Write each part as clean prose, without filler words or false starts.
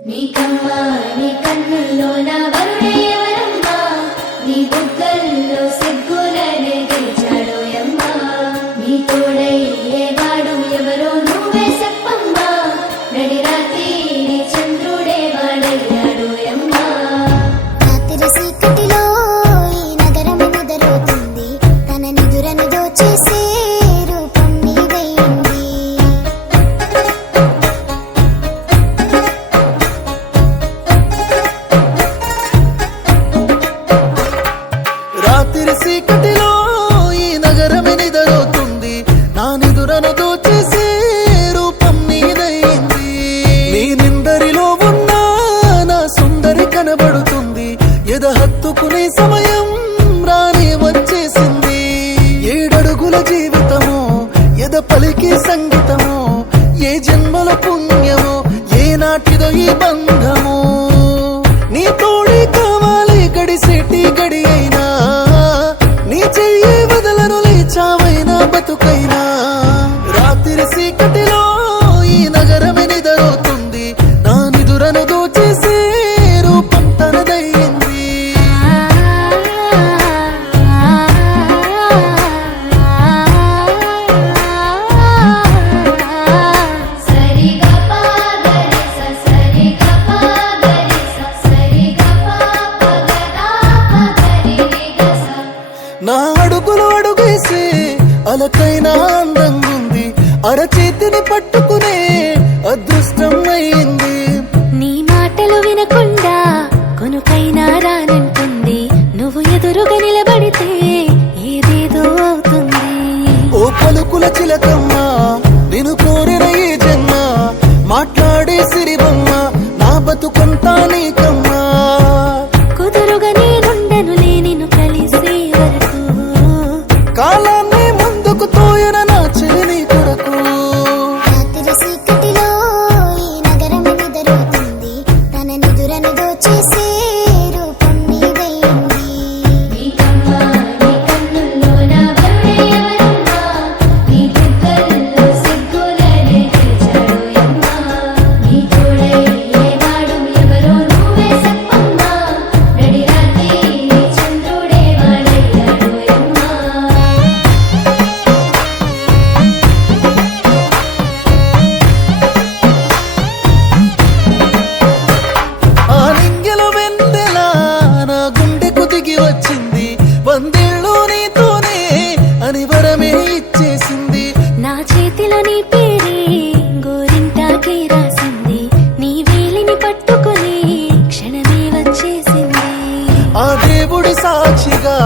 నీకమ్మా నీ కన్నుల్లో నా వరుడే ఎవరమ్మా, నీ బుగ్గల్లో సిగ్గులనే గెలిచాడోయమ్మా, నీ తోడయ్యేవాడు ఎవరో నువ్వే చెప్పమ్మా, నడిరాత్రి నీ చంద్రుడే వాడయ్యాడోయమ్మా. రాత్రి చీకటిలో ఈ నగరం నిద్రపోతుంది, తన నిదురను దోచేసే రూపం నీదైంది. రాత్రి చీకటిలో ఈ నగరమే నిద్రపోతుంది, నా నిదురను దోచేసే రూపం నీదైంది. నీ నిందరిలో ఉన్న నా సుందరి కనబడుతుంది, ఎద హత్తుకునే సమయం రానే వచ్చేసింది. ఏడడుగుల జీవితము ఎద పలికి సంగీతము, ఏ జన్మల పుణ్యమో ఏ నాటిదో ఈ బంధము. నీ తోడే కావాలి గడిసేటి గడి అయినా, నీ చెయ్యి వదలను లేచావైనా బతుకైనా. రాత్రి చీకటిలో ఈ నగరమే నిద్రపోతుంది, నా నిదురను దోచేసే రూపం తనదయ్యింది. సరిగపా గరిస సరిగపా గరిస సరిగపా పగదా పగరిగస. నా అడుగులు అడుగేసే అలకైనా అందంగుంది, అరచేతిని పట్టుకునే అదృష్టం అయింది. నీ మాటలు వినకుండా కొనుకైనా రానంటుంది, నువ్వు ఎదురుగా నిలబడితే ఏదేదో అవుతుంది. ఓ పలుకుల చిలకమ్మ నిన్ను కోరిన ఈ జన్మ, మాట్లాడే సిరిబొమ్మ నా బతుకంతా నీకమ్మా. కుదురుగా నేనుండనులే నిన్ను కలిసే వరకు, కాలాన్ని ముందుకు తోయన నా చెలిని కొరకు. రాత్రి చీకటిలో ఈ నగరం నిద్రపోతుంది, తన నిదురను దోచేసే రూపం నీదైంది. నీకమ్మా నీ కన్నుల్లో నా వరుడే ఎవరమ్మా, నీ బుగ్గల్లో సిగ్గులనే గెలిచాడోయమ్మా, నీ తోడయ్యేవాడు ఎవరో నువ్వే చెప్పమ్మా, నడిరాత్రి నీ చంద్రుడే వాడయ్యాడోయమ్మా. ఆ నింగిల వెన్నెల నా గుండెకు దిగి వచ్చింది, వందేళ్ళు నీతోనే అని వరమే ఇచ్చేసింది. నా చేతిలో నీ పేరే గోరింటాకే రాసింది, నీ వేలిని పట్టుకుని క్షణమే వచ్చేసింది. ఆ దేవుడి సాక్షిగా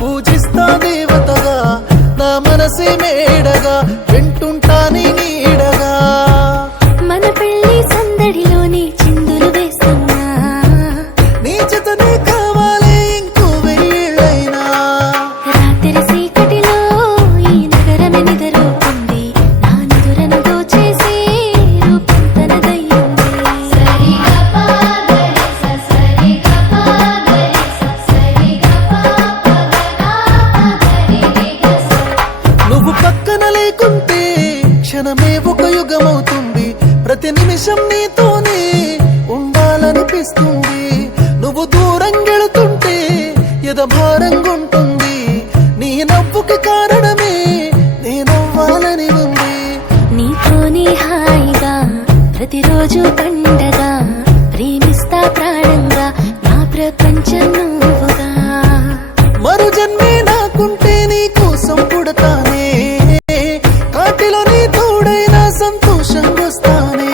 పూజిస్తా దేవతగా, నా మనసే మేడగా వింటుంటా నీ నీడగా. మన పెళ్లి సందడిలోని చిందులు వేస్తున్నా, నీ జతనే కావాలి ఇంకో వెయ్యేళ్ళైనా. రాత్రి చీకటిలో ఈ నగరమే నిద్రపోతుంది, నా నిదురను దోచేసే రూపం తనదయ్యింది. సరిగపా గరిస సరిగపా గరిస సరిగపా పగదా పగరిగస. నువ్వు పక్కన లేకుంటే క్షణమే ఒక యుగమవుతుంది, ప్రతి నిమిషం నీతోనే ఉండాలనిపిస్తుంది. నువ్వు దూరం గెళుతుంటే ఎద భారంగుంటుంది, నీ నవ్వుకి కారణమే నేనవ్వాలని ఉంది. నీతోనే హాయిగా ప్రతిరోజు పండగ, ప్రేమిస్తా ప్రాణంగా నా ప్రపంచం నువ్వుగా. మరు జన్మే నాకుంటే నీ కోసం పుడతానే, కాటిలో నీ తోడైనా సంతోషంగా వస్తానే.